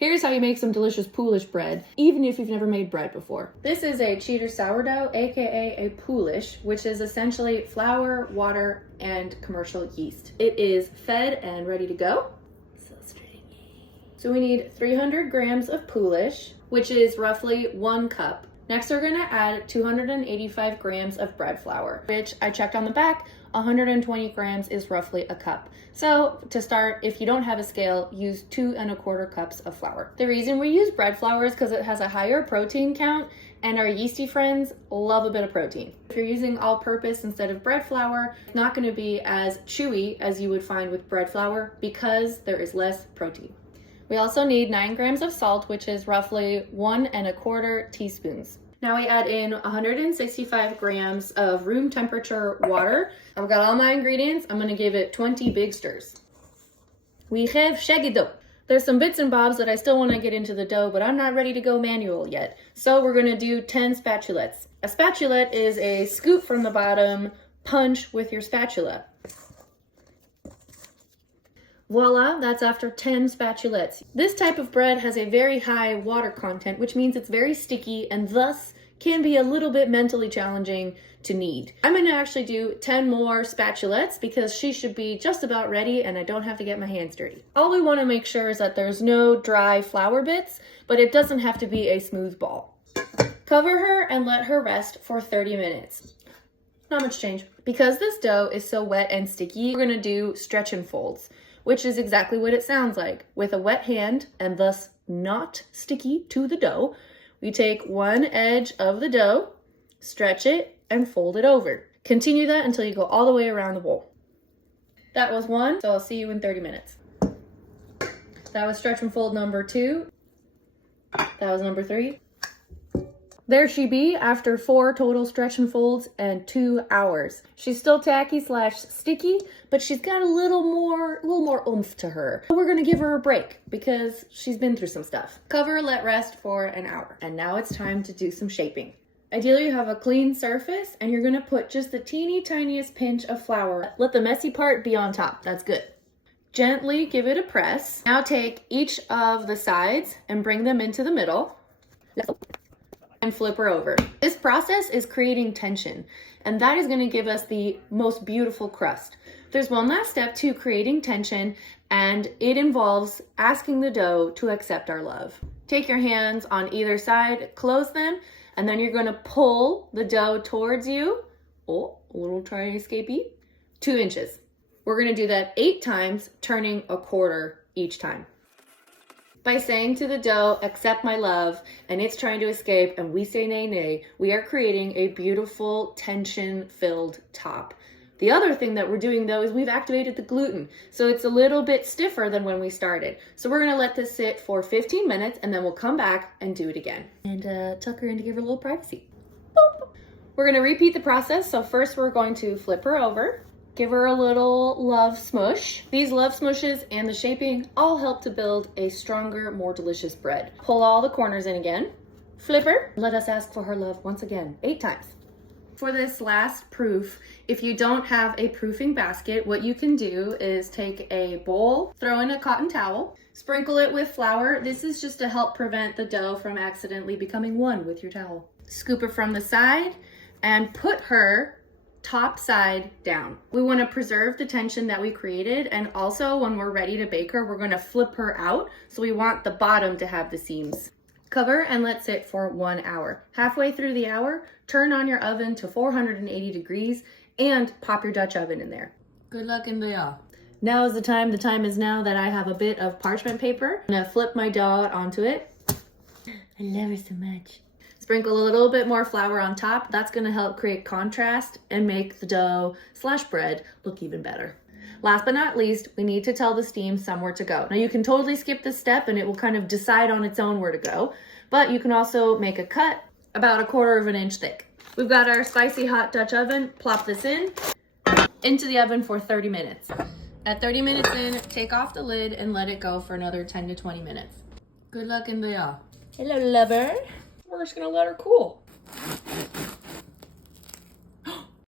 Here's how you make some delicious Poolish bread, even if you've never made bread before. This is a cheater sourdough, aka a Poolish, which is essentially flour, water, and commercial yeast. It is fed and ready to go. So stringy. So we need 300 grams of Poolish, which is roughly 1 cup. Next, we're gonna add 285 grams of bread flour, which I checked on the back, 120 grams is roughly a cup. So to start, if you don't have a scale, use 2 1/4 cups of flour. The reason we use bread flour is because it has a higher protein count and our yeasty friends love a bit of protein. If you're using all-purpose instead of bread flour, it's not gonna be as chewy as you would find with bread flour because there is less protein. We also need 9 grams of salt, which is roughly 1 1/4 teaspoons. Now we add in 165 grams of room temperature water. I've got all my ingredients. I'm gonna give it 20 big stirs. We have shaggy dough. There's some bits and bobs that I still wanna get into the dough, but I'm not ready to go manual yet. So we're gonna do 10 spatulettes. A spatulette is a scoop from the bottom, punch with your spatula. Voila, that's after 10 spatulettes. This type of bread has a very high water content, which means it's very sticky and thus can be a little bit mentally challenging to knead. I'm gonna actually do 10 more spatulettes because she should be just about ready and I don't have to get my hands dirty. All we wanna make sure is that there's no dry flour bits, but it doesn't have to be a smooth ball. Cover her and let her rest for 30 minutes. Not much change. Because this dough is so wet and sticky, we're gonna do stretch and folds, which is exactly what it sounds like. With a wet hand, and thus not sticky to the dough, we take one edge of the dough, stretch it, and fold it over. Continue that until you go all the way around the bowl. That was 1, so I'll see you in 30 minutes. That was stretch and fold number 2. That was number 3. There she be after 4 total stretch and folds and 2 hours. She's still tacky / sticky, but she's got a little more oomph to her. We're gonna give her a break because she's been through some stuff. Cover, let rest for an hour. And now it's time to do some shaping. Ideally you have a clean surface and you're gonna put just the teeny tiniest pinch of flour. Let the messy part be on top, that's good. Gently give it a press. Now take each of the sides and bring them into the middle. And flip her over. This process is creating tension, and that is going to give us the most beautiful crust. There's one last step to creating tension, and it involves asking the dough to accept our love. Take your hands on either side, close them, and then you're going to pull the dough towards you. Oh, a little try escapee. 2 inches. We're going to do that 8 times, turning a quarter each time. By saying to the dough, accept my love, and it's trying to escape, and we say nay, nay, we are creating a beautiful tension-filled top. The other thing that we're doing though is we've activated the gluten, so it's a little bit stiffer than when we started. So we're gonna let this sit for 15 minutes, and then we'll come back and do it again. And tuck her in to give her a little privacy. Boop. We're gonna repeat the process. So first we're going to flip her over. Give her a little love smush. These love smushes and the shaping all help to build a stronger, more delicious bread. Pull all the corners in again. Flip her. Let us ask for her love once again, 8 times. For this last proof, if you don't have a proofing basket, what you can do is take a bowl, throw in a cotton towel, sprinkle it with flour. This is just to help prevent the dough from accidentally becoming one with your towel. Scoop it from the side and put her top side down. We want to preserve the tension that we created, and also when we're ready to bake her, we're going to flip her out, so we want the bottom to have the seams. Cover and let sit for 1 hour. Halfway through the hour, turn on your oven to 480 degrees and pop your Dutch oven in there. Good luck in there. Now is the time is now that I have a bit of parchment paper. I'm gonna flip my dough out onto it. I love her so much. Sprinkle a little bit more flour on top. That's gonna help create contrast and make the dough / bread look even better. Last but not least, we need to tell the steam somewhere to go. Now you can totally skip this step and it will kind of decide on its own where to go, but you can also make a cut about 1/4 inch thick. We've got our spicy hot Dutch oven. Plop this into the oven for 30 minutes. At 30 minutes in, take off the lid and let it go for another 10 to 20 minutes. Good luck in there. Hello, lover. We're just gonna let her cool.